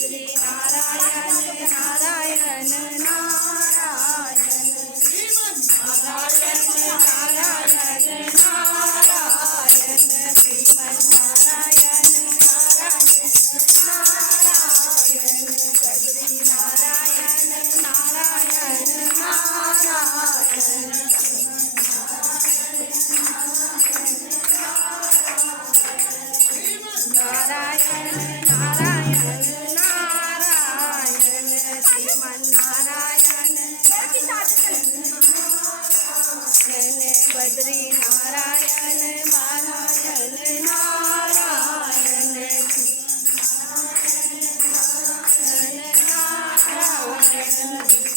બદ્રી નારાયણ નારાયણ નારાયણ શ્રીમન નારાયણ નારાયણ નારાયણ શ્રીમન નારાયણ નારાયણ બદ્રી નારાયણ નારાયણ નારાયણ નારાયણ નારાયણ નારાયણ શ્રીમન નારાયણ બદ્રી નારાયણ નારાયણ નારાયણ નારાયણ